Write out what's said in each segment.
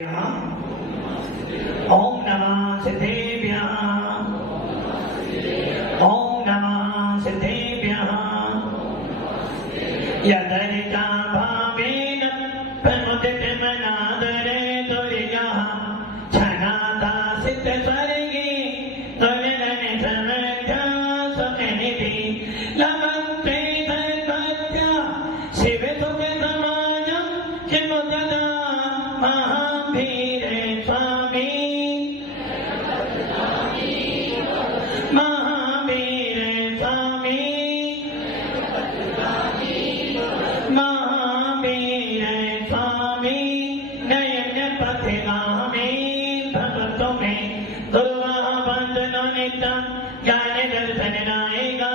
ओम नमः सिद्धेभ्यः ओम नमः सिद्धेभ्यः यदरिता भावेन प्रमुदितमनादरे दुर्यः छनाता सिद्ध स्वर्गे त्वरिदन समर्था सुखनिधि लभन्ते सर्वत्र शिव सुख समाजं चिन्मुददा महावीर स्वामी महावीर स्वामी महावीर स्वामी नयन पथिगामी भक्तों में गुरुवाह बंधनो नित्य ज्ञान दर्शन नायिका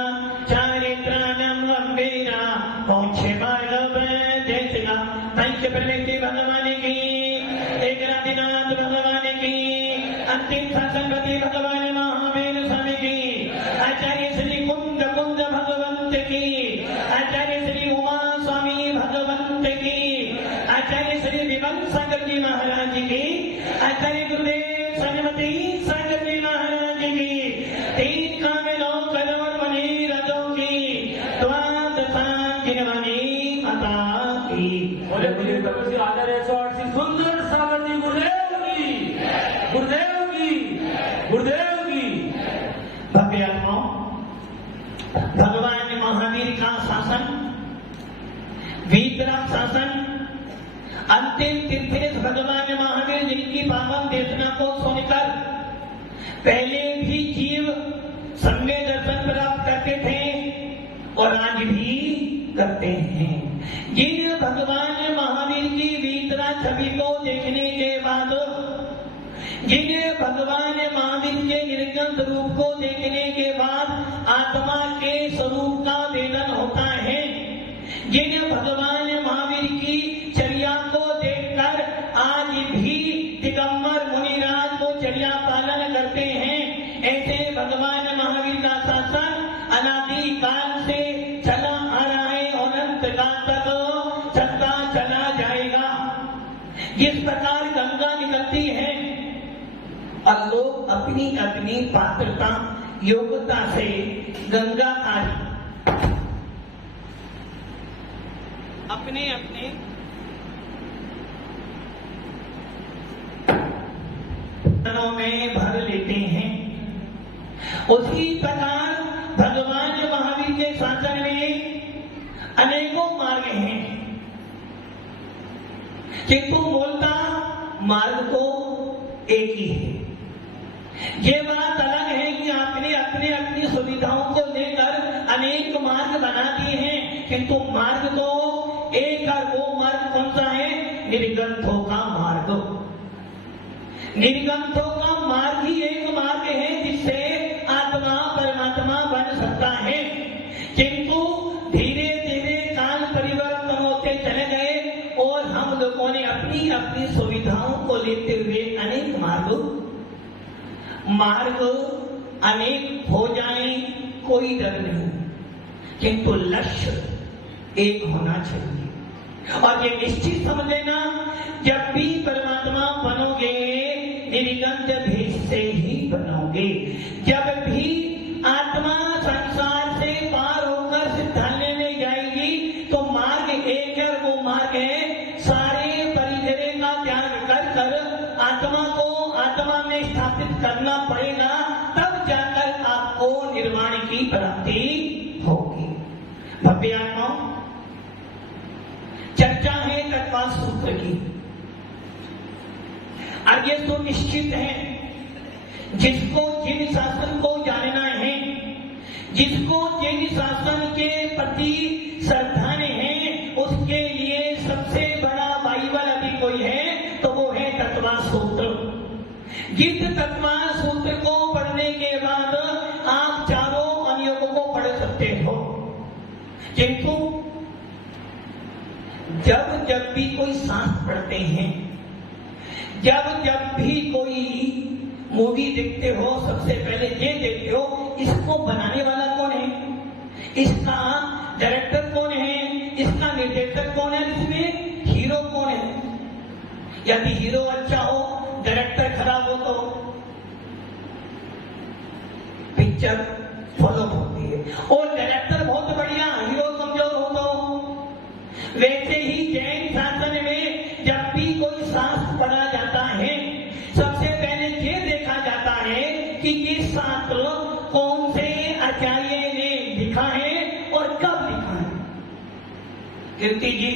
चारित्रानम गंभीरा मोक्ष मार्ग जैसिका पंच प्रकृति भगवान की एकनाथ भगवान की अंतिम सत्संगति भगवान महावीर स्वामी की आचार्य श्री कुंद भगवंत की आचार्य श्री उमा स्वामी भगवंत की आचार्य श्री विमल सागर जी महाराज की आचार्य गुरुदेव सरस्वती सागर जी महाराज की तीन कामिलों करोड़ मणि रथों की द्वादशांगिनी माता की बोले बोले श्री आचार्य 108 सुंदर सागर जी गुरुदेव की गुरुदेव की गुरुदेव की। भव्य आत्माओं, भगवान महावीर का शासन, वीतराग शासन, अंतिम तीर्थेश भगवान महावीर जिनकी पावन देशना को सुनकर पहले भी जीव सम्य दर्शन प्राप्त करते थे और आज भी करते हैं। जिन भगवान महावीर की वीतरा छवि को देखने के बाद, जिन भगवान महावीर के निर्गुण स्वरूप को देखने के बाद आत्मा के स्वरूप का वेदन होता है, जिन भगवान महावीर की चर्या को देखकर आज भी दिगंबर मुनिराज को चर्या पालन करते हैं, ऐसे भगवान महावीर का शासन अनादि काल से चला आ रहा है और अनंत काल तक चलता चला जाएगा। जिस प्रकार गंगा निकलती है और लोग अपनी अपनी पात्रता योग्यता से गंगा आदि अपने अपने तनों में भर लेते हैं, उसी प्रकार भगवान महावीर के शासन में अनेकों मार्ग हैं, किंतु मूलतः मार्ग तो एक ही है। ये बात अलग है कि आपने अपने अपनी सुविधाओं को लेकर अनेक मार्ग बना दिए हैं, किंतु मार्ग तो एक, और वो मार्ग कौन सा है? निर्गंथों का मार्ग। निर्गंथों का मार्ग ही एक मार्ग है जिससे आत्मा परमात्मा बन सकता है, किंतु धीरे धीरे काल परिवर्तन होते चले गए और हम लोगों ने अपनी अपनी सुविधाओं को लेते हुए अनेक मार्ग अनेक हो जाए कोई डर नहीं, किंतु लक्ष्य एक होना चाहिए। और ये निश्चित समझ लेना, जब भी परमात्मा बनोगे निर्गंथ भेष से ही बनोगे। जब भी आत्मा संसार से पार होकर सिद्धालय में जाएगी तो मार्ग एक है, वो मार्ग है सारे परिजने का त्याग कर कर आत्मा को आत्मा में स्थापित करना पड़ेगा, तब जाकर आपको निर्वाण की प्राप्ति होगी। भव्य आत्माओं, चर्चा है तत्वा सूत्र की। और ये तो निश्चित है, जिसको जिन शासन को जानना है, जिसको जिन शासन के प्रति श्रद्धाएं हैं, उसके लिए सबसे बड़ा बाइबल अभी कोई है तो वो है तत्वा सूत्र। जिस तत्वा सूत्र को पढ़ने के बाद आप चारों अनुयोगों को पढ़ सकते हो, किंतु जब जब भी कोई शास्त्र पढ़ते हैं, जब जब भी कोई मूवी देखते हो, सबसे पहले ये देखते हो इसको बनाने वाला कौन है, इसका डायरेक्टर कौन है, इसका निर्देशक कौन है, इसमें हीरो कौन है। यदि हीरो अच्छा हो, डायरेक्टर खराब हो तो पिक्चर फॉलो होती है। और डायरेक्टर बहुत बढ़िया, हीरो कमजोर हो तो। वैसे ही जैन शासन में जब भी कोई शास्त्र पढ़ा जाता है, सबसे पहले ये देखा जाता है कि ये शास्त्र कौन से आचार्य ने लिखा है और कब लिखा है। कीर्ति जी,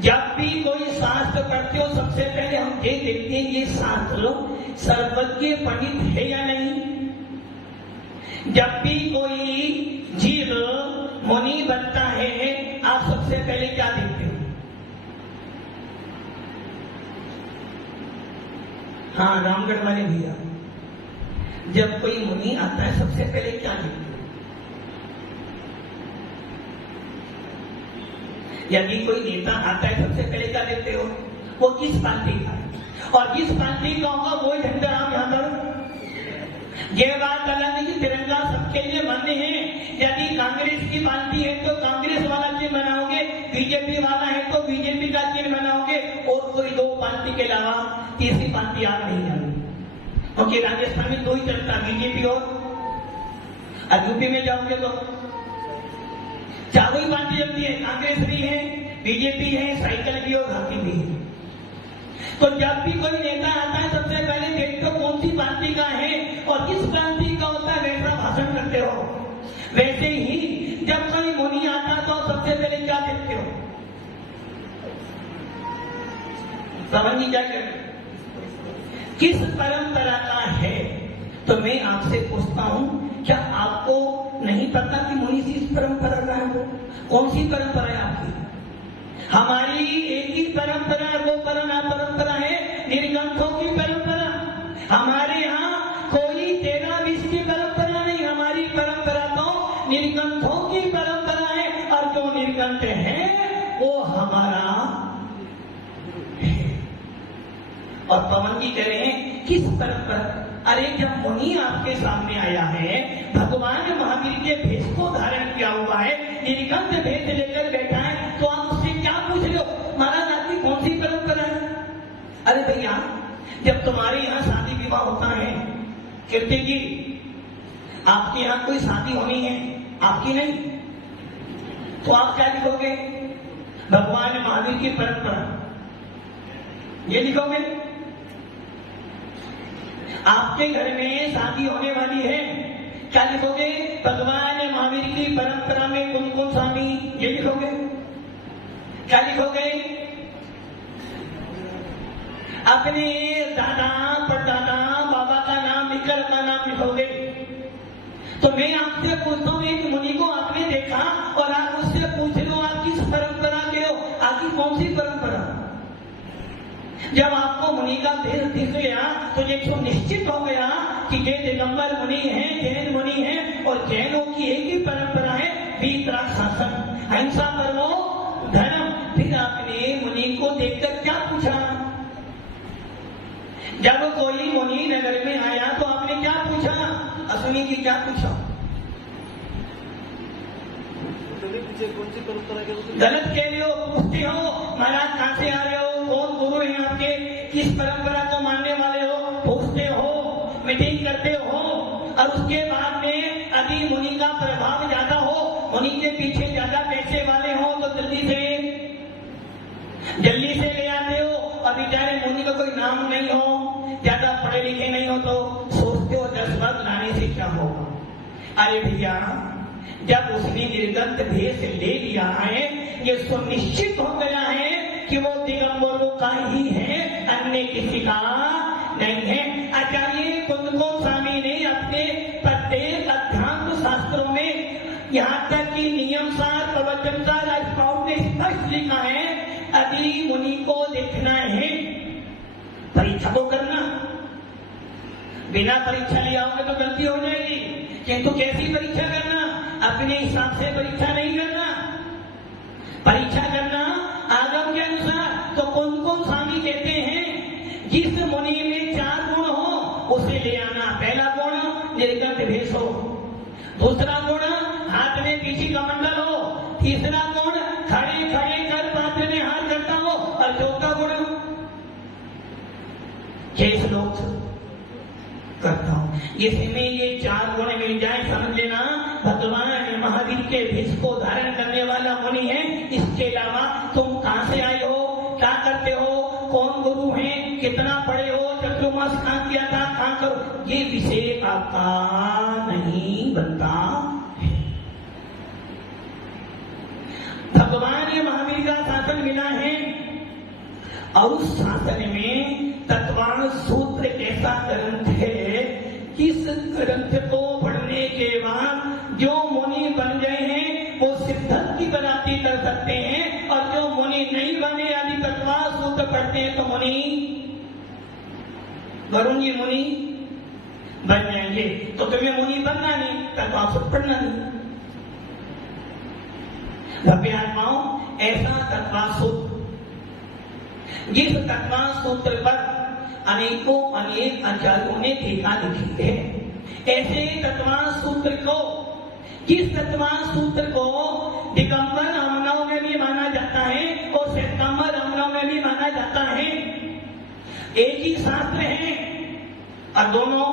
जब भी कोई शास्त्र पढ़ते हो सबसे पहले हम ये देखते हैं ये शास्त्र सर्वज्ञ पंडित है या नहीं। जब भी कोई जीव मुनि बनता है, आप सबसे पहले क्या देखते हो? हाँ, रामगढ़ वाले भैया, जब कोई मुनि आता है सबसे पहले क्या देखते हो? यदि कोई नेता आता है सबसे पहले क्या देखते हो? वो किस पार्टी का है, और जिस पार्टी का होगा वो झंडा हम यहाँ पर। ये बात अलग है कि तिरंगा सबके लिए मान्य है। यदि कांग्रेस की पार्टी है तो कांग्रेस वाला चिन्ह बनाओगे, बीजेपी वाला है तो बीजेपी का चिन्ह बनाओगे, और कोई दो पार्टी के अलावा तीसरी पार्टी आप नहीं जाओगे, क्योंकि राजस्थान में दो ही चलता, बीजेपी और यूपी में जाओगे तो चारों ही पार्टी चलती है, कांग्रेस भी है, बीजेपी है, साइकिल भी और हाथी भी है। तो जब भी कोई नेता आता है सबसे पहले देखते हो कौन सी पार्टी का है, और किस पार्टी का होता है वैसा भाषण करते हो। वैसे ही जब कोई मुनि आता तो सबसे पहले क्या देखते हो? समझ नहीं जाएगा किस परंपरा का है। तो मैं आपसे पूछता हूं, क्या आपको नहीं पता कि मुनि किस परंपरा का है? वो कौन सी परंपरा है आपकी? हमारी एक ही परंपरा, वो परंपरा है निर्ग्रंथों की परंपरा। हमारे यहाँ कोई 13-20 की परंपरा नहीं, हमारी परंपरा तो निर्ग्रंथों की परंपरा है, और जो निर्ग्रंथ है वो हमारा है। और पवन जी कह रहे हैं किस परंपरा? अरे जब मुनि आपके सामने आया है, भगवान महावीर के भेष को धारण किया हुआ है, निर्ग्रंथ भेष लेकर बैठा है, तो आप उससे क्या पूछ रहे हो? महाराज आपकी कौन सी परंपरा है? अरे भैया, जब तुम्हारे यहाँ शादी विवाह होता है, कीर्ति जी आपके यहाँ कोई शादी होनी है, आपकी नहीं, तो आप क्या लिखोगे? भगवान महावीर की परंपरा, ये लिखोगे। आपके घर में शादी होने वाली है, क्या लिखोगे? भगवान महावीर की परंपरा में कुन स्वामी, ये लिखोगे। क्या लिखोगे? अपने दादा परदादा बाबा का नाम लिखकर अपना नाम लिखोगे। तो मैं आपसे पूछता हूँ, एक मुनि को आपने देखा और आप उससे पूछ लो आप किस परंपरा के हो, आपकी कौन सी परंपरा? जब आपको मुनि का भेष दिख गया तो ये तो निश्चित हो गया कि ये दिगंबर मुनि है, जैन मुनि है, और जैनों की एक ही परंपरा है, वीतराग शासन, अहिंसा परमो धर्म। फिर आपने मुनि को देखकर क्या पूछा? जब कोई मुनि नगर में आया तो आपने क्या पूछा? असुनी की क्या पूछा? गलत कह रहे हो, पूछते हो महाराज कहां से आ रहे हो, कौन गुरु है आपके, किस परंपरा को मानने वाले हो, पूछते हो, मीटिंग करते हो, और उसके बाद में यदि मुनि का प्रभाव ज्यादा हो, मुनि के पीछे ज्यादा पैसे वाले हो तो जल्दी से ले आते हो, और बेचारे मुनि का कोई नाम नहीं हो, ज्यादा पढ़े लिखे नहीं हो, तो सोचते हो 10 बार लाने से क्या होगा। अरे भैया, जब उसने निर्ग्रंथ भेष ले लिया है, ये सुनिश्चित हो गया है कि वो दिगंबरों का ही है, अन्य किसी का नहीं है। आचार्य कुंदकोट स्वामी ने अपने प्रत्येक अध्यात्म शास्त्रों में, यहाँ तक कि नियम सार प्रवचन सार राजपाल ने स्पष्ट लिखा है, यदि मुनि को देखना है परीक्षा को करना, बिना परीक्षा लिया होगा तो गलती हो जाएगी, किंतु कैसी परीक्षा करना? अपने हिसाब से परीक्षा नहीं करना, परीक्षा करना आगम के अनुसार। तो कौन स्वामी कहते हैं जिस मुनि में 4 गुण हो उसे ले आना। पहला गुण निर्ग्रंथ भेष हो, दूसरा गुण हाथ में पीछी कमंडल हो, तीसरा गुण खड़े खड़े कर पात्र में हार करता हो, और चौथा गुण जय श्लोक करता हूं। इसमें ये 4 गुण मिल जाए समझ लेना भगवान महावीर के भेष को धारण करने वाला मुनि है। इसके अलावा तुम कहां से आए हो, क्या करते हो, कौन गुरु हैं, कितना पढ़े हो, चतुर्मास कहां किया था, कहां करो, ये विषय आपका नहीं बनता है। भगवान महावीर का शासन मिला है और उस शासन में तत्वान सूत्र ऐसा ग्रंथ है, इस ग्रंथ को पढ़ने के बाद जो मुनि बन गए हैं वो सिद्धत की प्राप्ति कर सकते हैं, और जो मुनि नहीं बने आदि तत्वान सूत्र पढ़ते हैं तो मुनि वरुण जी मुनि बन जाएंगे। तो तुम्हें मुनि बनना नहीं, तत्वान सूत्र पढ़ना नहीं। भव्य आत्माओं, ऐसा तत्वान सूत्र जिस तत्वान सूत्र पर अनेकों अनेक आचार्यों ने टीका लिखी है, ऐसे तत्वान सूत्र को, जिस तत्वान सूत्र को दिगंबर अमनव में भी माना जाता है और श्वेतांबर अमनव में भी माना जाता है, एक ही शास्त्र है और दोनों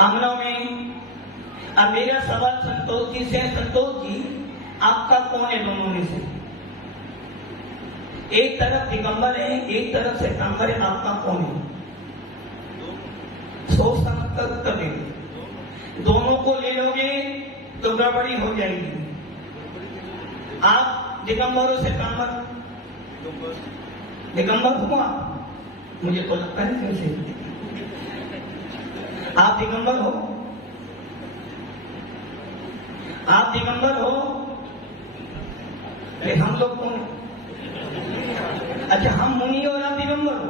अमनव में। अब मेरा सवाल संतोष जी से, संतोष जी आपका कौन है दोनों में से? एक तरफ दिगंबर है, एक तरफ श्वेतांबर है, आपका कौन है? सोच समझ कर उत्तर देंगे। दोनों को ले लोगे तो गड़बड़ी हो जाएगी। आप दिगंबर हो श्वेतांबर? दिगंबर हो आप? मुझे तो लगता है कैसे आप दिगंबर हो? आप दिगंबर हो? हम लोग कौन? अच्छा, हम मुनि और आप दिगंबर हो,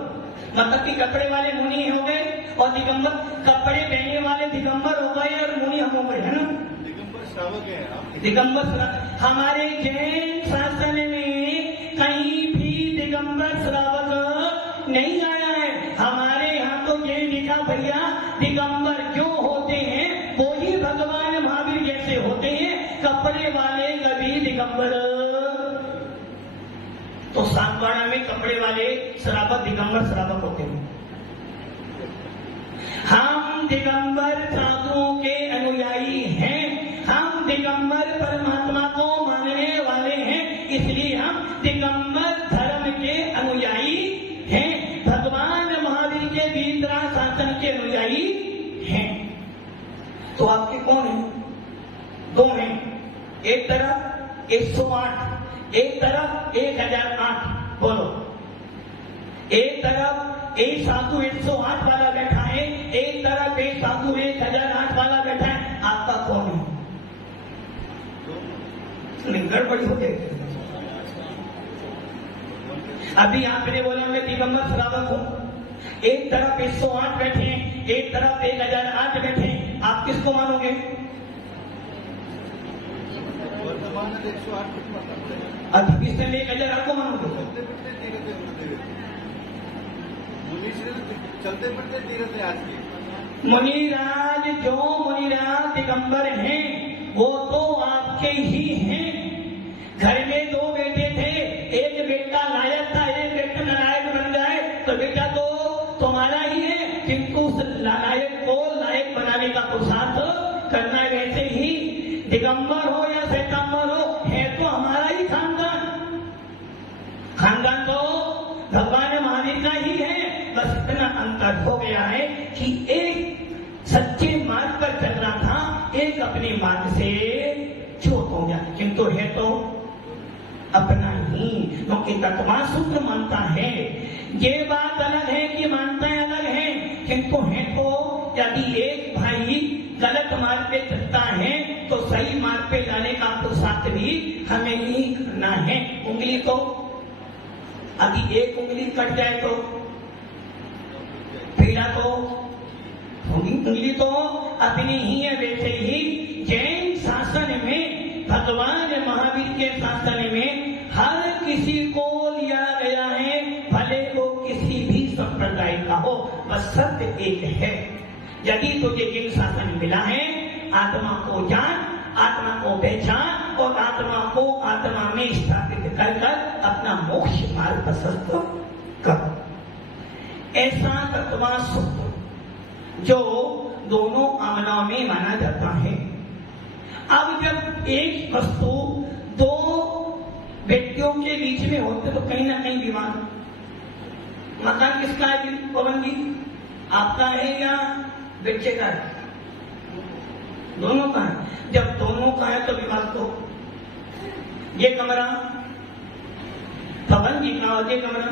मतलब कि कपड़े वाले मुनि हो गए और दिगंबर, कपड़े पहनने वाले दिगंबर हो गए और मुनि हम हो गए, है ना? दिगंबर श्रावक है। दिगंबर श्रावक हमारे जैन शासन में कहीं भी दिगंबर श्रावक नहीं आया है। हमारे यहाँ तो ये लिखा भैया दिगंबर जो होते हैं वो ही भगवान महावीर जैसे होते हैं, कपड़े वाले कभी दिगंबर। तो सातवाड़ा में कपड़े वाले श्रावक दिगंबर श्रावक होते हैं। हम दिगंबर साधुओं के अनुयायी हैं, हम दिगंबर परमात्मा को मानने वाले हैं, इसलिए हम दिगंबर धर्म के अनुयायी हैं, भगवान महावीर के वीतरा शासन के अनुयायी हैं। तो आपके कौन है? दो हैं, एक तरफ 108, एक तरफ 1008। बोलो, एक तरफ एक साधु 108 वाला बैठा है, एक तरफ एक साधु 1008 वाला बैठा है, आपका कौन है? गड़बड़ी हो जाएगी। अभी आपने बोला मैं दिगंबर श्रावक हूं, एक तरफ 108 बैठे हैं, एक तरफ 1008 बैठे हैं, आप किसको मानोगे? अभी किसने 1008 को मानोगे? चलते पड़ते धीरे आज की मुनिराज, जो मुनिराज दिगंबर हैं वो तो आपके ही हैं। घर में 2 बेटे थे, एक बेटा लायक था, एक बेटा नालायक बन जाए तो बेटा तो तुम्हारा ही है, किंतु उस नालायक को लायक बनाने का पुरुषार्थ करना है। वैसे ही दिगंबर हो या श्वेतांबर हो, है तो हमारा ही खानदान, खानदान तो भगवान महावीर का ही है। बस इतना अंतर हो गया है कि एक सच्चे मार्ग पर चल रहा था, एक अपने मार्ग से चूक हो गया, किंतु है तो अपना ही, क्योंकि तत्वा सूत्र मानता है। ये बात अलग है कि मानता है अलग है, किंतु है तो यदि एक भाई गलत मार्ग पे चलता है तो सही मार्ग पे लाने का पुरुषार्थ भी हमें ही करना है। उंगली तो अभी एक उंगली कट जाए तो पीड़ा तो उंगली तो अपनी ही है। वैसे ही जैन शासन में, भगवान महावीर के शासन में हर किसी को लिया गया है, भले वो किसी भी संप्रदाय का हो, बस सत्य एक है। यदि तुझे जिन शासन मिला है, आत्मा को जान, आत्मा को पहचान, और आत्मा को आत्मा में स्थापित कर अपना मोक्ष मार्ग प्रशस्त करो। ऐसा तत्वा सूत्र जो दोनों आमनाओं में माना जाता है। अब जब एक वस्तु दो व्यक्तियों के बीच में होते तो कहीं ना कहीं विवाद। मकान किसका है पवन जी? आपका है या बच्चे का है? दोनों का है। जब दोनों का है तो विवाद तो ये कमरा पवन जी का और ये कमरा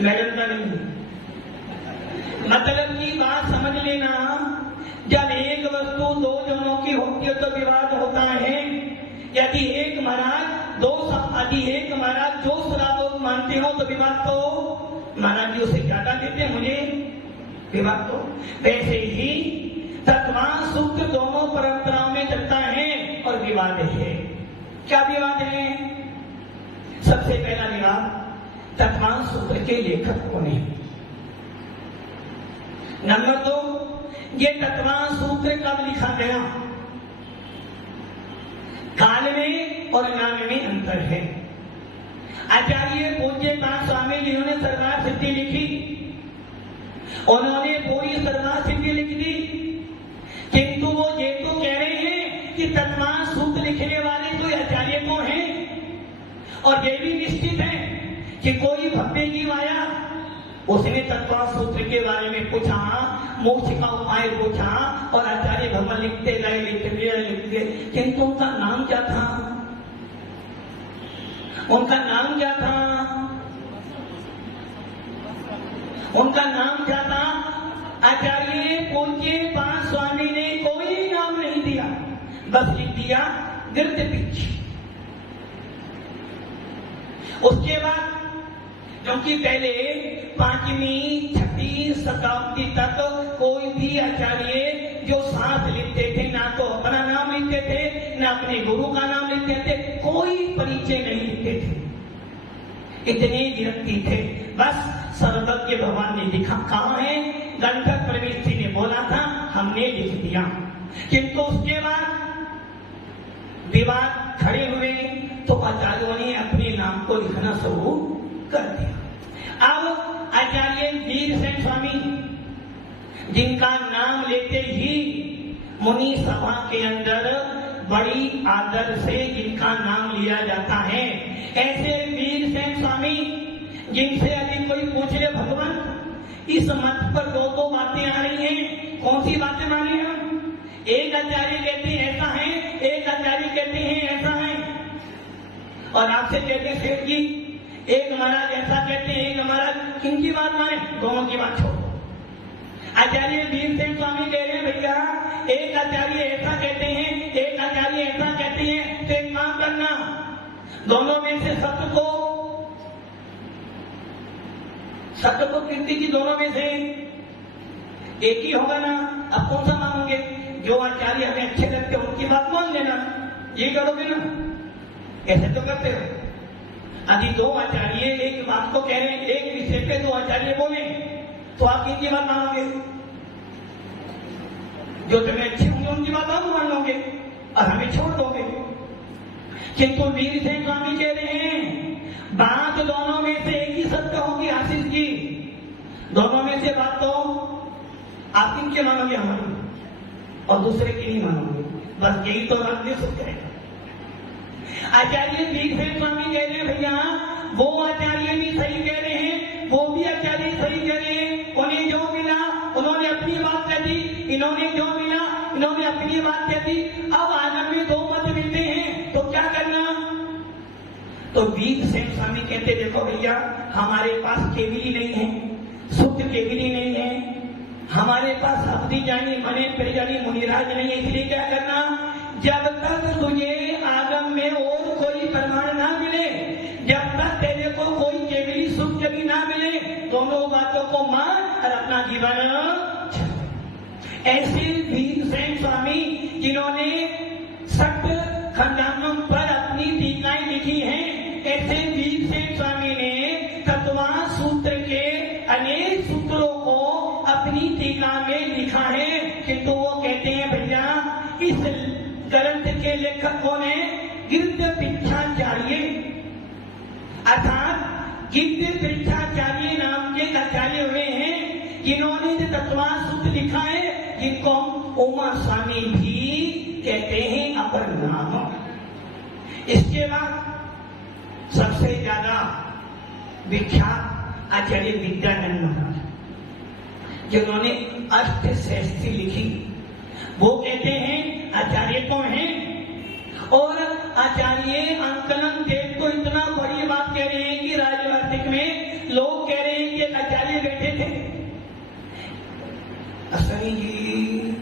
मैडम का नहीं है। मतलब की बात समझ लेना, जब एक वस्तु दो जनों की होती है तो विवाद होता है। यदि एक महाराज जो शराब मानते हो तो विवाद तो महाराज जी उसे ज्यादा देते हैं, मुझे विवाद तो। वैसे ही तत्वा सूत्र दोनों परंपराओं में चलता है और विवाद है। क्या विवाद है? सबसे पहला विवाद तत्वा सूत्र के लेखक कौन है। नंबर 2, ये तत्वा सूत्र कब लिखा गया? काल में और नाम में अंतर है। आचार्य पूज्य स्वामी जी ने सरदार सिद्धि लिखी, उन्होंने पूरी सरदार सिद्धि लिख दी, किंतु वो ये तो कह रहे हैं कि तत्वा सूत्र लिखने वाले कोई आचार्य को हैं, और ये भी निश्चित है कि कोई भव्य जीव आया, उसने तत्वा सूत्र के बारे में पूछा, मोक्ष का उपाय पूछा, और आचार्य भगवान लिखते गए, किंतु उनका नाम क्या था? उनका नाम क्या था? उनका नाम क्या था? आचार्य पूज्य स्वामी ने कोई नाम नहीं दिया, बस लिख दिया गिरते पीछे। उसके बाद क्योंकि पहले 5वीं 6वीं शताब्दी तक कोई भी आचार्य जो साथ लिखते थे, ना तो अपना नाम लिखते थे, ना अपने गुरु का नाम लिखते थे, कोई परिचय नहीं लिखते थे, इतने विरक्ति थे। बस सर्वज्ञ भगवान ने लिखा, कहाँ है? गंधर्व परमेश्वरी ने बोला था, हमने लिख दिया। किंतु उसके बाद विवाद खड़े हुए तो आचार्यों ने अपने नाम को लिखना शुरू कर दिया। अब आचार्य वीरसेन स्वामी, जिनका नाम लेते ही मुनि सभा के अंदर बड़ी आदर से जिनका नाम लिया जाता है, ऐसे वीरसेन स्वामी जिनसे यदि कोई पूछ ले भगवान इस मत पर दो बातें आ रही हैं, कौन सी बातें माने हम? एक आचार्य कहते हैं ऐसा है, एक आचार्य कहते हैं ऐसा है, और आपसे कहते हैं सेठ जी एक महाराज ऐसा कहते हैं, एक महाराज, किनकी बात माने? दोनों की बात छोड़ो। आचार्य वीरसेन स्वामी कह रहे हैं भैया एक आचार्य ऐसा कहते हैं, एक आचार्य ऐसा कहते हैं, तो एक काम करना, दोनों में से सत्य को कीर्ति की दोनों में से एक ही होगा ना। अब कौन सा मानोगे? जो आचार्य हमें अच्छे लगते हैं उनकी बात मान लेना, ये करोगे ना? ऐसे तो करते हो। यदि दो आचार्य एक बात को कह रहे हैं, एक विषय पे दो आचार्य बोले, तो आप किनकी बात मानोगे? जो तुम्हें अच्छे होंगे उनकी बात आप मान लोगे और हमें छोड़ दोगे। किंतु वीरसेन स्वामी कह रहे हैं बात दोनों में से एक ही सत्य होगी आशीष जी, दोनों में से बात तो आप किनके मानोगे? हमारी, और दूसरे की नहीं मानोगे। बस यही तो राज्य सत्य है। आचार्य वीरसेन स्वामी कह रहे हैं भैया वो आचार्य भी सही कह रहे हैं, वो भी आचार्य सही कह रहे हैं, उन्हें जो मिला उन्होंने अपनी बात कह दी, इन्होंने जो मिला इन्होंने अपनी बात कह दी। अब आगम में दो मत मिलते हैं तो क्या करना? तो वीरसेन स्वामी कहते देखो भैया हमारे पास केवली नहीं है, शुद्ध केवली नहीं है, हमारे पास अवधि जानी मने परिजानी मुनिराज नहीं है, इसलिए क्या करना? जब तक तुझे आगम में और कोई प्रमाण ना मिले, जब तक तेरे को कोई केवली शुद्ध भी ना मिले, दोनों बातों को मान और अपना जीवन। ऐसे वीरसेन स्वामी जिन्होंने सत्य खंडानम पर अपनी टीकाएं लिखी हैं, ऐसे वीरसेन स्वामी ने तत्वा सूत्र के अनेक सूत्रों को अपनी टीका में लिखा है। किंतु वो कहते हैं भैया इस ग्रंथ गिद्ध पिच्छाचार्य, अर्थात गिद्ध पिच्छाचार्य नाम के आचार्य हुए हैं, जिन्होंने जो तत्वांश सूत्र लिखा है, जिनको उमा स्वामी भी कहते हैं अपर नाम। इसके बाद सबसे ज्यादा विख्यात आचार्य विद्यानंद महाराज, जिन्होंने अष्टशास्त्री लिखी, वो कहते हैं आचार्य कौन है। और आचार्य अंकलन देव तो इतना बड़ी बात कह रहे हैं कि राजवार्तिक में लोग कह रहे हैं कि आचार्य बैठे थे, असली जी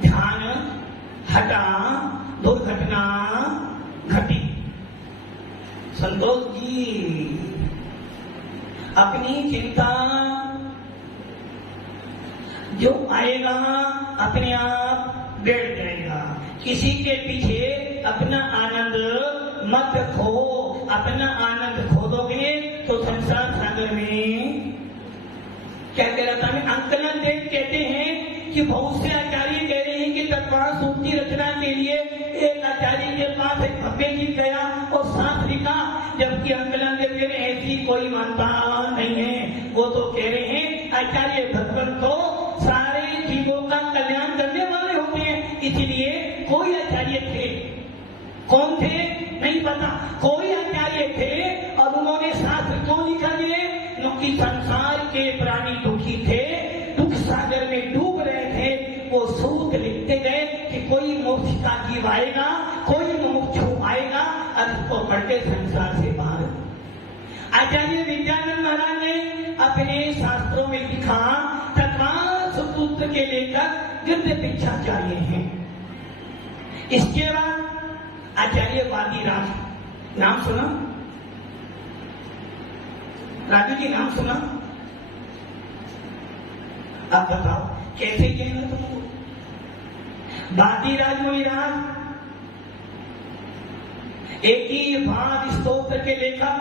ध्यान हटा, दुर्घटना घटी। संतोष जी अपनी चिंता जो आएगा अपने आप बैठ जाएगा, किसी के पीछे अपना आनंद मत खो, अपना आनंद खो दोगे तो संसार सागर में क्या कह रहा था मैं, अंकलन देव कहते हैं कि बहुत से आचार्य कह रहे हैं कि तत्वांश सूत्र की रचना के लिए एक आचार्य के पास एक भव्य जी गया और शास्त्र लिखा, जबकि अंकलन देव कह रहे हैं ऐसी कोई मानता नहीं है। वो तो कह रहे हैं आचार्य भगवान तो सारे जीवों का कल्याण करने वाले होते हैं, इसलिए कोई आचार्य थे, कौन थे नहीं पता, कोई आचार्य थे और उन्होंने शास्त्र क्यों लिखा ये, क्योंकि संसार के प्राणी दुखी थे, दुख सागर में डूब रहे थे, वो सूत्र लिखते गए कि कोई मोक्ष का जीव आएगा, कोई मुमुक्षु आएगा और उसको पढ़ के संसार से बाहर। आचार्य विद्यानंद महाराज ने अपने शास्त्रों में लिखा, तत्वांश सूत्र के लेकर गिद्ध पिच्छाचार्य हैं। इसके बाद आचार्य वादीराज, नाम सुना राजू जी, नाम सुना? आप बताओ कैसे कहना तुमको? वादीराज मुनिराज एक ही भाग स्तोत्र के लेखक,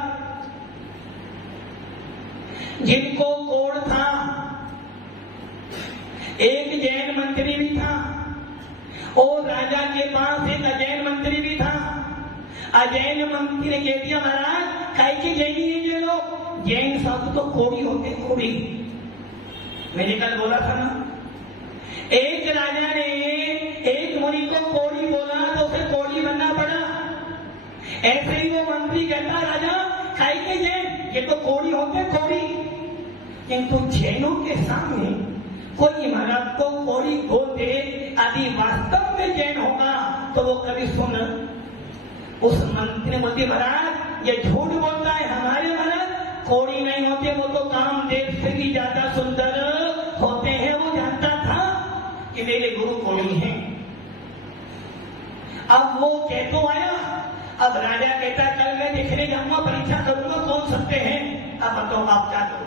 जिनको कोड था, एक जैन मंत्री भी था और राजा के पास एक अजैन मंत्री भी था। अजैन मंत्री ने कह दिया महाराज काहे की जैनी है ये लोग, जैन शब्द तो कोड़ी होते, कोड़ी मैंने कल बोला था ना। एक राजा ने एक मुनि को कोड़ी बोला तो उसे कोड़ी बनना पड़ा। ऐसे ही वो मंत्री कहता राजा काहे के जैन, ये तो कोड़ी होते, कोड़ी। किंतु जैनों के सामने कोई महाराज को कोड़ी बोलते यदि वास्तव में जैन होगा तो वो कभी सुन, उस मंत्री ने बोलती महाराज ये झूठ बोलता है, हमारे महाराज कोड़ी नहीं होते, वो तो कामदेव से भी ज्यादा सुंदर होते हैं। वो जानता था कि मेरे गुरु कोड़ी हैं। अब वो कह तो आया, अब राजा कहता कल मैं देखने जाऊंगा, परीक्षा करूंगा कौन सकते हैं। अब बताओ आप क्या करोगे?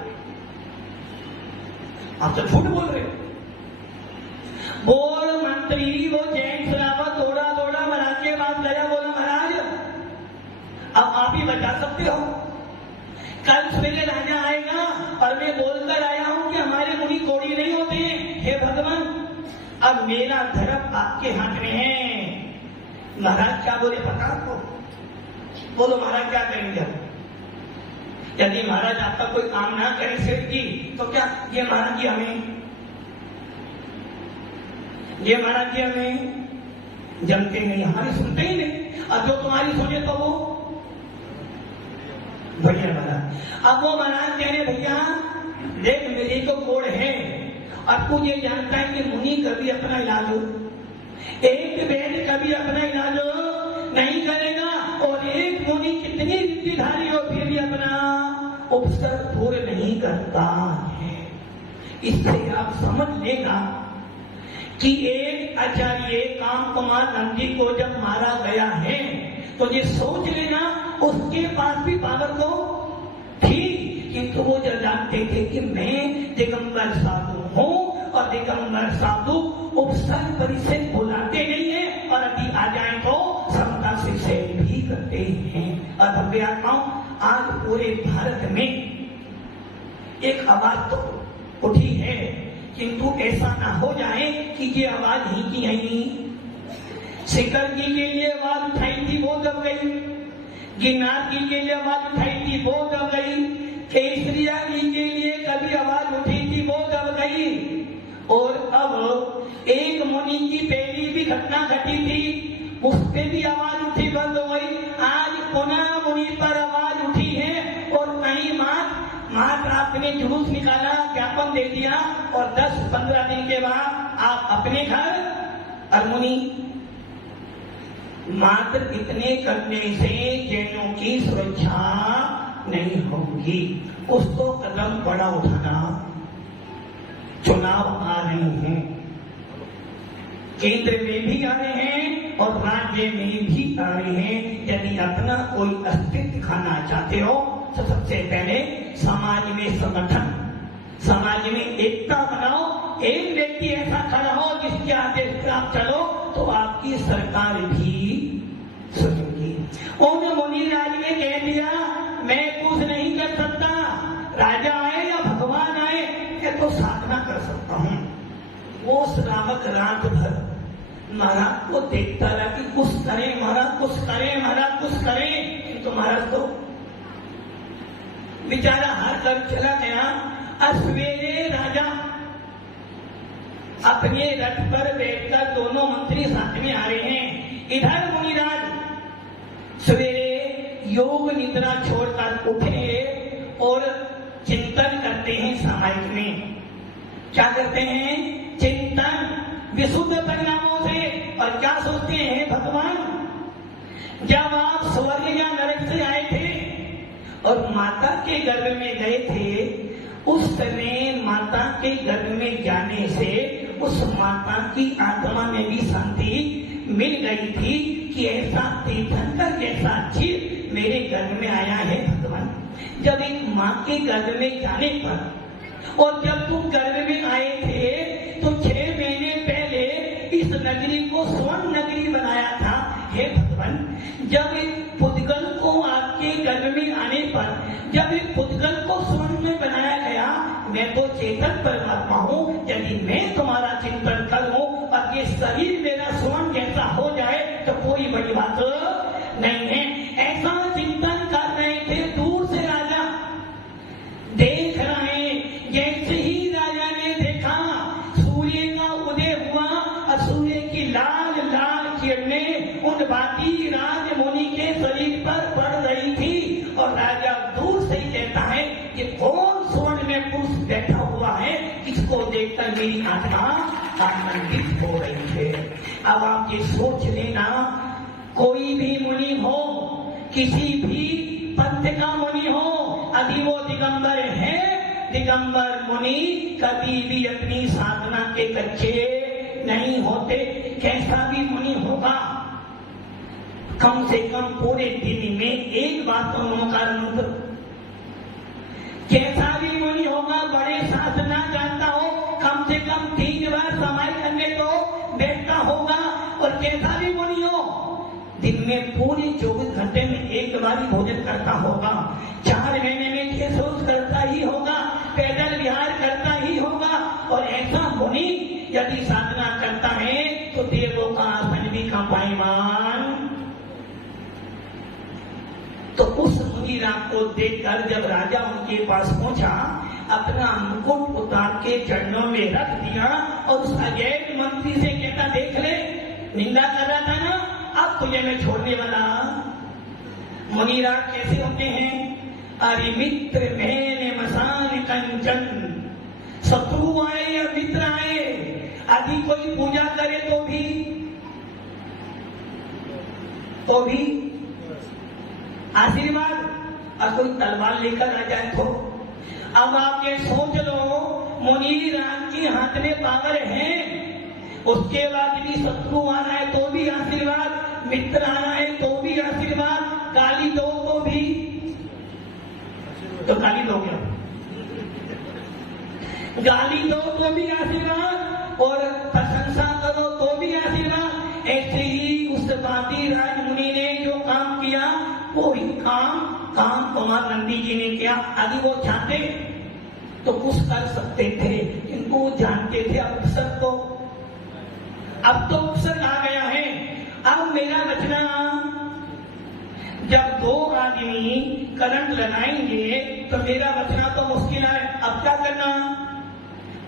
आप तो झूठ बोल रहे हो। बोल मंत्री वो जैन सुनावा दौड़ा दौड़ा महाराज के पास गया, बोला महाराज अब आप ही बता सकते हो, कल सवेरे राजा आएगा और मैं बोलकर आया हूं कि हमारे मुनि कोड़ी नहीं होते हैं। हे भगवान अब मेरा धर्म आपके हाथ में है। महाराज क्या बोले पता आपको? बोलो महाराज क्या करेंगे? यदि महाराज आपका कोई काम ना करे सेठ जी तो क्या ये महाराज जी हमें, ये महाराज जी हमें जमते नहीं, हमारी सुनते ही नहीं, और जो तुम्हारी सुने तो वो बढ़िया महाराज। अब वो महाराज कह रहे भैया देख मेरे को कोड है और तू ये जानता है कि मुनि कभी अपना इलाज हो, एक वैद्य कभी अपना इलाज नहीं करेगा, और एक मुनि कितनी रिद्धिधारी हो फिर भी अपना उपसर पूरे नहीं करता है। इससे आप समझ लेगा कि एक आचार्य काम कुमार नंदी को जब मारा गया है तो ये सोच लेना उसके पास भी पावर तो थी, किंतु वो जब जानते थे कि मैं दिगंबर साधु हूँ और दिगंबर साधु उपसर परिषद बुलाते नहीं है, और यदि आ जाए तो समता से सेल भी करते हैं। और भव्य आत्माओं आज पूरे भारत में एक आवाज तो उठी है, किंतु ऐसा ना हो जाए कि ये आवाज ही की है नहीं। शिखर जी के लिए आवाज उठाई थी, वो दब गई। गिरनार जी के लिए आवाज उठाई थी, वो दब गई। केसरिया जी के लिए कभी आवाज उठी थी, वो दब गई। और अब एक मुनि की पहली भी घटना घटी थी, उस पे भी आवाज उठी, बंद हो गई। आज पुनः मुनि पर आवाज उठी है और कहीं मात्र आपने जुलूस निकाला, ज्ञापन दे दिया और 10-15 दिन के बाद आप अपने घर। और मुनि मात्र इतने करने से जैनों की सुरक्षा नहीं होगी, उसको कदम बड़ा उठाना। चुनाव आ रहे हैं, केंद्र में भी आ रहे हैं और राज्य में भी आ रहे हैं। यदि अपना कोई अस्तित्व दिखाना चाहते हो तो सबसे पहले समाज में संगठन, समाज में एकता बनाओ। एक व्यक्ति ऐसा खड़ा हो जिसके आदेश पर आप चलो तो आपकी सरकार भी सुनेगी। उन मुनिराज ने कह दिया मैं कुछ नहीं कर सकता, राजा आए या भगवान आए मैं तो साधना कर सकता हूँ। वो श्रावक रात भर महाराज को देखता रहा कि कुछ करें महाराज, कुछ करें महाराज, कुछ करें। तो महाराज तो बेचारा हार कर चला गया। सवेरे राजा अपने रथ पर बैठकर, दोनों मंत्री साथ में आ रहे हैं। इधर मुनिराज सवेरे योग निद्रा छोड़कर उठे और चिंतन करते हैं। समाज में क्या करते हैं? चिंतन विशुद्ध परिणामों से। और क्या सोचते हैं? भगवान जब आप स्वर्ग या नरक से आए थे और माता के गर्भ में गए थे, उस समय माता के गर्भ में जाने से उस माता की आत्मा में भी शांति मिल गई थी कि ऐसा तीर्थंकर जैसा जीव मेरे गर्भ में आया है भगवान। जब एक माँ के गर्भ में जाने पर, और जब तुम गर्भ में आए थे तो 6 महीने पहले इस नगरी को स्वर्ण नगरी बनाया था। हे भगवान, जब एक पुद्गल को आपके गर्भ में आने पर, जब एक पुद्गल को स्वर्ण में बनाया गया, मैं तो चेतन परमात्मा हूँ। यदि मैं तुम्हारा चिंतन करूँ और ये शरीर मेरा स्वर्ण जैसा हो जाए तो कोई बड़ी बात नहीं है। ऐसा चिंतन कर रहे थे। दूर से राजा देख रहे, जैसे ही राजा ने देखा सूर्य का उदय हुआ और सूर्य की लाल लाल किरणें उन बाती राज मुनि के शरीर पर पड़ रही थी। और राजा दूर से ही कहता है कि कौन स्वर्ण में पुरुष बैठा हुआ है, इसको देखकर मेरी आत्मा आनंदित हो रही है। अब आप ये सोच लेना, कोई भी मुनि हो, किसी भी पंथ का मुनि हो, यदि वो दिगंबर है, दिगंबर मुनि कभी भी अपनी साधना के कच्चे नहीं होते। कैसा भी मुनि होगा, कम से कम पूरे दिन में एक बार तो नमोकार मंत्र, कैसा भी मुनि होगा, बड़े साधना जानता हो, कम से कम 3 बार समाई करने तो बैठता होगा। और कैसा भी मुनि हो, दिन में पूरे 24 घंटे में एक बार ही भोजन करता होगा। 4 महीने में 6 रोज करता ही होगा, पैदल विहार करता ही होगा। और ऐसा मुनि यदि साधना करता है तो देवों का आसन भी का पायमान। तो उस मुनिराज को देखकर जब राजा उनके पास पहुंचा, अपना मुकुट उतार के चरणों में रख दिया और उस अजय मंत्री से कहता, देख ले, निंदा कर रहा था ना, अब तुझे मैं छोड़ने वाला। मुनिराज कैसे होते हैं? अरे मित्र मैंने मसान कंचन, शत्रु आए या मित्र आए, यदि कोई पूजा करे तो भी आशीर्वाद, और कोई तलवार लेकर आ जाए तो। अब आप ये सोच लो, मुनिराज के हाथ में पावर है, उसके बाद भी शत्रु आना है तो भी आशीर्वाद, मित्र आना है तो भी आशीर्वाद, गाली दो तो भी, तो गाली दो क्या, गाली दो तो भी आशीर्वाद और प्रशंसा करो तो भी आशीर्वाद। ऐसे ही उस बाती राज मुनि ने जो काम किया, वो ही काम कुमार नंदी जी ने किया। यदि वो चाहते तो कुछ कर सकते थे, किंतु वो जानते थे अवसर तो, अब तो अवसर आ गया है। बचना। जब दो आदमी करंट लगाएंगे तो मेरा बचना तो मुश्किल है। अब क्या करना?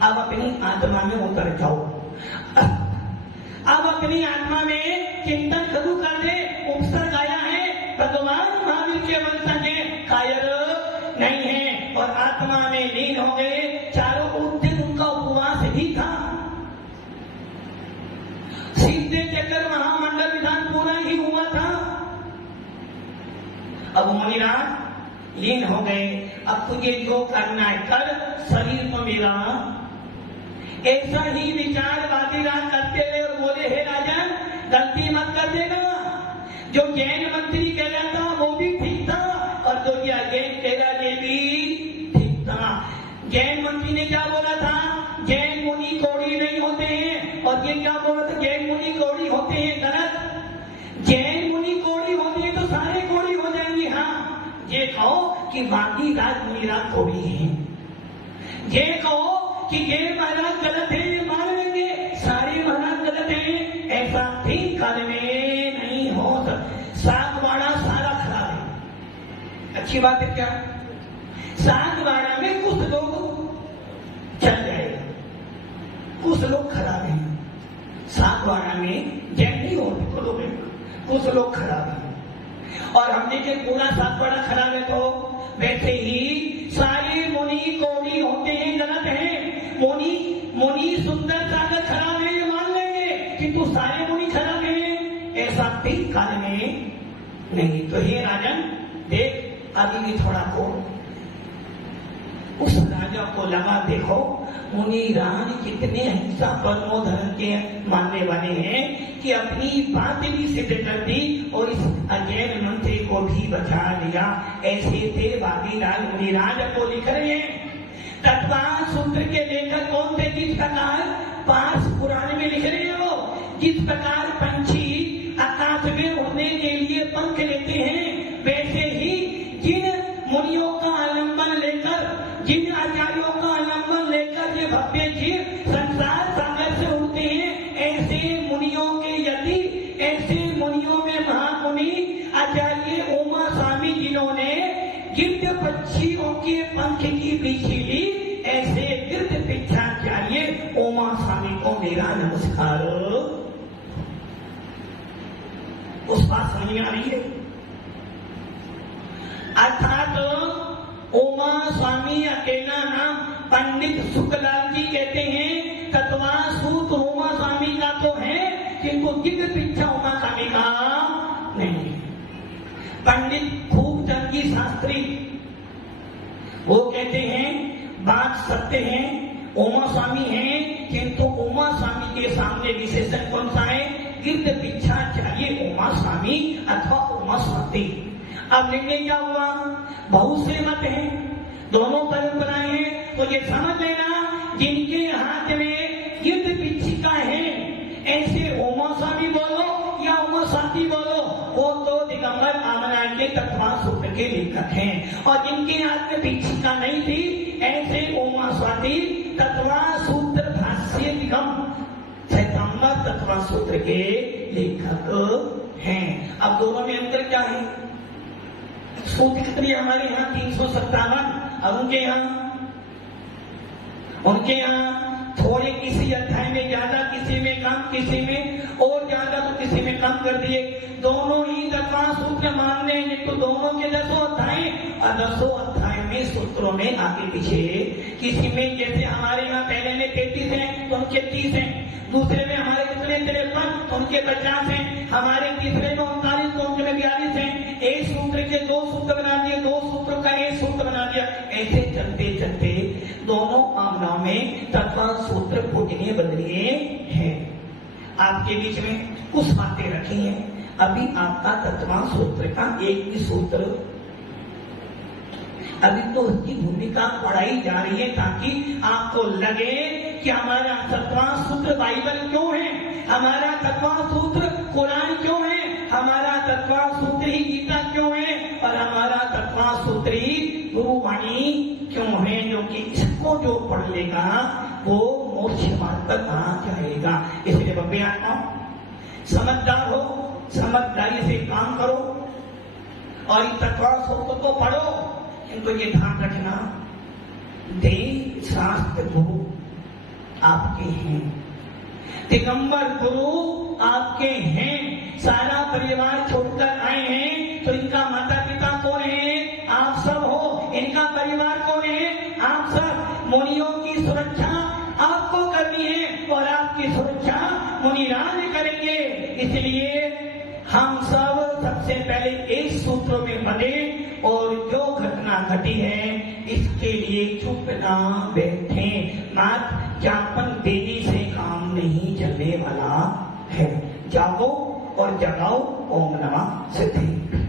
अब अपनी आत्मा में उतर जाओ। अब अपनी आत्मा में चिंतन शुरू कर दे। उपसर्ग आया है, भगवान महावीर के वंशज हैं, कायर नहीं है और आत्मा में लीन हो गए। चारों उस दिन उनका उपवास ही था। सीधे चक्कर महामंडल विधान पूरा ही हुआ था। अब मुनिराज लीन हो गए। अब तुझे जो करना है कर, शरीर को मेरा। ऐसा ही विचार वादीराज करते हुए और बोले, हे राजन गलती मत कर देना। जो जैन मंत्री कह रहा था वो भी ठीक था और जो जैन कह रहा ये भी ठीक था। जैन मंत्री ने क्या बोला था? जैन मुनि कौड़ी नहीं होते हैं। और ये क्या बोला था? जैन मुनि कौड़ी होते हैं। गलत। जैन मुनि कौड़ी होते हैं तो सारे कौड़ी हो जाएंगे। हाँ, ये कहो कि वादीराज मुनिराज कौड़ी है। ये कहो कि ये महाराज गलत है, ये मान लेंगे सारे महाराज गलत हैं। ऐसा ठीक काल में नहीं हो सकता। सागवाड़ा सारा खराब है। अच्छी बात है क्या? सागवाड़ा में कुछ लोग चल जाएगा, कुछ लोग खराब हैं। सागवाड़ा में जैन नहीं होते तो लोग, कुछ लोग खराब हैं। और हमने के पूरा सागवाड़ा खराब है तो वैसे ही सारे मुनि कौड़ी होते हैं, गलत है। मुनि सुंदर सागर खराब है ये मान लेंगे, किंतु सारे मुनि खराब हैं। ऐसा ठीक काल में नहीं। तो हे राजन देख, अभी भी थोड़ा को उस राजा को लगा, देखो मुनिराज कितने अहिंसा परमो धर्म के मानने वाले हैं कि अपनी बात भी सिद्ध कर दी और इस अजैन मंत्री को भी बचा लिया। ऐसे थे वादीराज मुनिराज को लिख रहे हैं। तत्वान सूत्र के लेखक कौन थे? जिस प्रकार पार्स पुराण में लिख रहे हैं वो, जिस प्रकार पंछी आकाश में उड़ने के लिए पंख लेते हैं, वैसे ही जिन मुनियों का आलम्बन लेकर, जिन आचार्यों का आलम्बन लेकर ये भव्य जीव संसार सागर से उड़ते हैं, ऐसे मुनियों के यदि, ऐसे मुनियों में महामुनि आचार्य उमा स्वामी जिन्होंने गिद्ध पक्षियों के पंख की पीछे ली, ऐसे गिद्ध पिछाचार्य उमा स्वामी को मेरा नमस्कार। उस बात समझ में आ रही है? अर्थात उमा स्वामी अकेला नाम पंडित शुक्लाल जी कहते हैं। तत्वा सूत्र उमा स्वामी का तो है, किंतु गिद्ध पिछा उमा स्वामी का नहीं। पंडित खूबचंद जी शास्त्री वो कहते हैं बात सत्य है, उमा स्वामी है, किंतु उमा स्वामी के सामने विशेषण कौन सा है? गिद्ध पिछा चाहिए उमा स्वामी अथवा उमा स्वाति। अब निर्णय क्या हुआ? बहुत से मत हैं, दोनों परंपराएं हैं। तो ये समझ लेना, जिनके हाथ में गिद्ध पिछिका है, ऐसे उमा स्वामी बोलो या उमा स्वाति बोलो, वो तो दिगंबर आमना के तत्वा सूत्र के लेखक हैं। और जिनके हाथ में पिछिका नहीं थी, ऐसे उमा स्वाति तत्वा सूत्र भाष्य दिगंबर तत्वा सूत्र के लेखक हैं। अब दोनों में अंतर क्या है? सूत्र कितनी हमारे यहाँ 357 और उनके यहाँ थोड़े किसी अध्याय में ज्यादा, किसी में कम, किसी में और ज्यादा तो किसी में कम कर दिए। दोनों ही तत्वा सूत्र मानने हैं, तो दोनों के 10 अध्याय और 10 अध्याय में सूत्रों में आगे पीछे। किसी में जैसे हमारे यहाँ पहले में 33 है तो उनके 30 है, दूसरे में हमारे कितने 53 तो उनके 50 है, हमारे तीसरे में 39 तो उनके में 42 है। एक सूत्र के 2 सूत्र बना दिए, 2 सूत्र का 1 सूत्र बना दिया। ऐसे चलते चलते दोनों आमनाओं में तत्वा सूत्र फूटने बदलिए हैं। आपके बीच में कुछ बातें रखी हैं। अभी आपका तत्वा सूत्र का एक भी सूत्र, अभी तो उसकी भूमिका पढ़ाई जा रही है ताकि आपको लगे कि हमारा तत्वा सूत्र बाइबल क्यों है, हमारा तत्वा सूत्र कुरान क्यों है, हमारा तत्वा सूत्र ही गीता क्यों है और हमारा तत्वा सूत्र ही गुरुवाणी क्यों है। जो कि इसको जो पढ़ लेगा वो मोक्ष मार्ग पर आ जाएगा। इसलिए बब्बे आत्मा समझदार हो, समझदार समझदारी से काम करो और इन तत्वार सूत्र को पढ़ो। इनको ये ध्यान रखना, देव शास्त्र गुरु आपके हैं, दिगंबर गुरु आपके हैं। सारा परिवार छोड़कर आए हैं तो इनका माता पिता कौन है? आप सब हो। इनका परिवार कौन है? आप सब। मुनियों की सुरक्षा आपको करनी है और आपकी सुरक्षा मुनिराज करेंगे। इसलिए हम सब सबसे पहले एक सूत्र में बने और जो घटना घटी है इसके लिए चुप ना बैठे। मात ज्ञापन देने से काम नहीं चलने वाला है। जागो और जगाओ। ओम नमः सिद्धि।